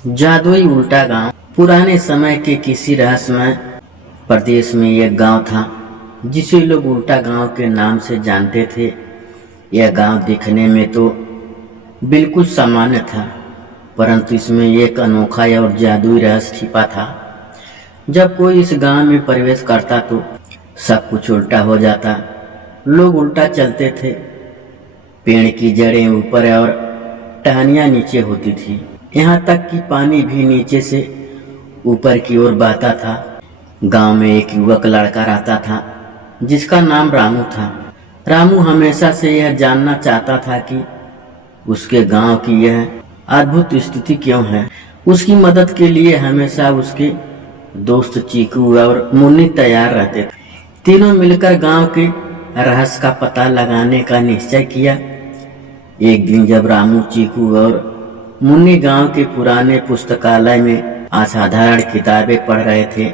जादुई उल्टा गांव। पुराने समय के किसी रहस्यमय प्रदेश में एक गांव था जिसे लोग उल्टा गांव के नाम से जानते थे। यह गांव दिखने में तो बिल्कुल सामान्य था, परंतु इसमें एक अनोखा और जादुई रहस्य छिपा था। जब कोई इस गांव में प्रवेश करता तो सब कुछ उल्टा हो जाता। लोग उल्टा चलते थे, पेड़ की जड़ें ऊपर और टहनियाँ नीचे होती थी। यहाँ तक कि पानी भी नीचे से ऊपर की ओर बहता था। गांव में एक युवक लड़का रहता था जिसका नाम रामू था। रामू हमेशा से यह जानना चाहता था कि उसके गांव की यह अद्भुत स्थिति क्यों है। उसकी मदद के लिए हमेशा उसके दोस्त चीकू और मुन्नी तैयार रहते थे। तीनों मिलकर गांव के रहस्य का पता लगाने का निश्चय किया। एक दिन जब रामू, चीकू और मुन्नी गांव के पुराने पुस्तकालय में असाधारण किताबें पढ़ रहे थे,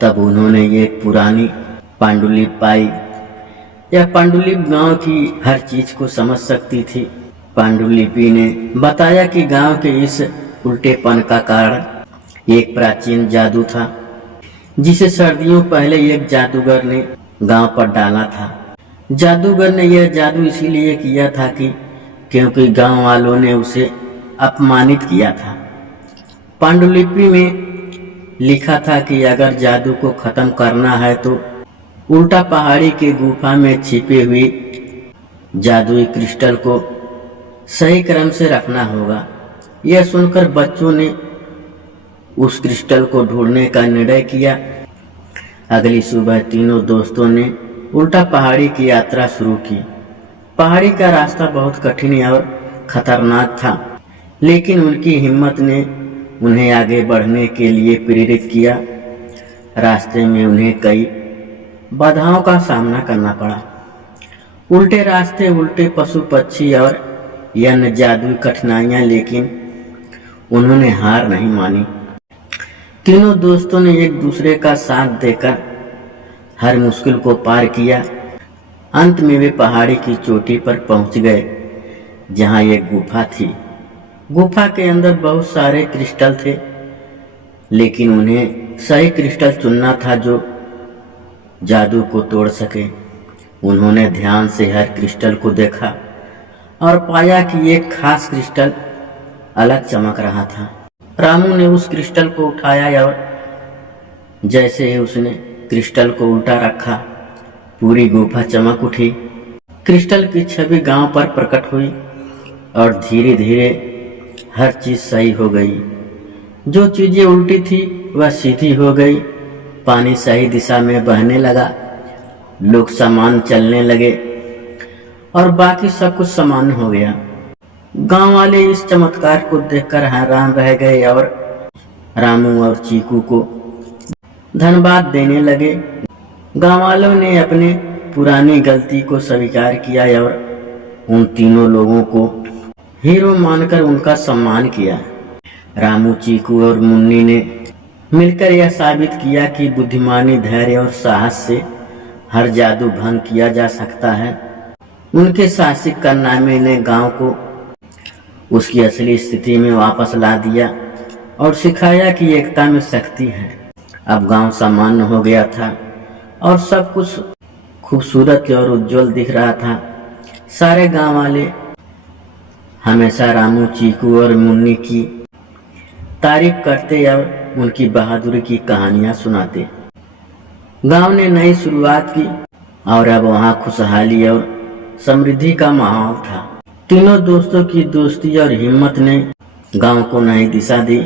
तब उन्होंने एक पुरानी पांडुलिपि पाई। यह पांडुलिपि गांव की हर चीज को समझ सकती थी। पांडुलिपि ने बताया कि गांव के इस उल्टेपन का कारण एक प्राचीन जादू था जिसे सर्दियों पहले एक जादूगर ने गांव पर डाला था। जादूगर ने यह जादू इसीलिए किया था क्योंकि गांव वालों ने उसे अपमानित किया था। पांडुलिपि में लिखा था कि अगर जादू को खत्म करना है तो उल्टा पहाड़ी के गुफा में छिपे हुए जादुई क्रिस्टल को सही क्रम से रखना होगा। यह सुनकर बच्चों ने उस क्रिस्टल को ढूंढने का निर्णय किया। अगली सुबह तीनों दोस्तों ने उल्टा पहाड़ी की यात्रा शुरू की। पहाड़ी का रास्ता बहुत कठिन और खतरनाक था, लेकिन उनकी हिम्मत ने उन्हें आगे बढ़ने के लिए प्रेरित किया। रास्ते में उन्हें कई बाधाओं का सामना करना पड़ा। उल्टे रास्ते, उल्टे पशु पक्षी और अन्य जादुई कठिनाइयां, लेकिन उन्होंने हार नहीं मानी। तीनों दोस्तों ने एक दूसरे का साथ देकर हर मुश्किल को पार किया। अंत में वे पहाड़ी की चोटी पर पहुंच गए जहां एक गुफा थी। गुफा के अंदर बहुत सारे क्रिस्टल थे, लेकिन उन्हें सही क्रिस्टल चुनना था जो जादू को तोड़ सके। उन्होंने ध्यान से हर क्रिस्टल को देखा और पाया कि एक खास क्रिस्टल अलग चमक रहा था। रामू ने उस क्रिस्टल को उठाया और जैसे ही उसने क्रिस्टल को उल्टा रखा, पूरी गुफा चमक उठी। क्रिस्टल की छवि गांव पर प्रकट हुई और धीरे धीरे हर चीज सही हो गई। जो चीजें उल्टी थी वह सीधी हो गई। पानी सही दिशा में बहने लगा, लोग सामान चलने लगे और बाकी सब कुछ सामान्य हो गया। गांव वाले इस चमत्कार को देखकर हैरान रह गए और रामू और चीकू को धन्यवाद देने लगे। गांव वालों ने अपने पुरानी गलती को स्वीकार किया और उन तीनों लोगों को हीरो मानकर उनका सम्मान किया। रामू, चीकू और मुन्नी ने मिलकर यह साबित किया कि बुद्धिमानी, धैर्य और साहस से हर जादू भंग किया जा सकता है। उनके साहसिक कारनामे ने गांव को उसकी असली स्थिति में वापस ला दिया और सिखाया कि एकता में शक्ति है। अब गांव सामान्य हो गया था और सब कुछ खूबसूरत और उज्जवल दिख रहा था। सारे गांव वाले हमेशा रामू, चीकू और मुन्नी की तारीफ करते और उनकी बहादुरी की कहानियां सुनाते। गांव ने नई शुरुआत की और अब वहां खुशहाली और समृद्धि का माहौल था। तीनों दोस्तों की दोस्ती और हिम्मत ने गांव को नई दिशा दी।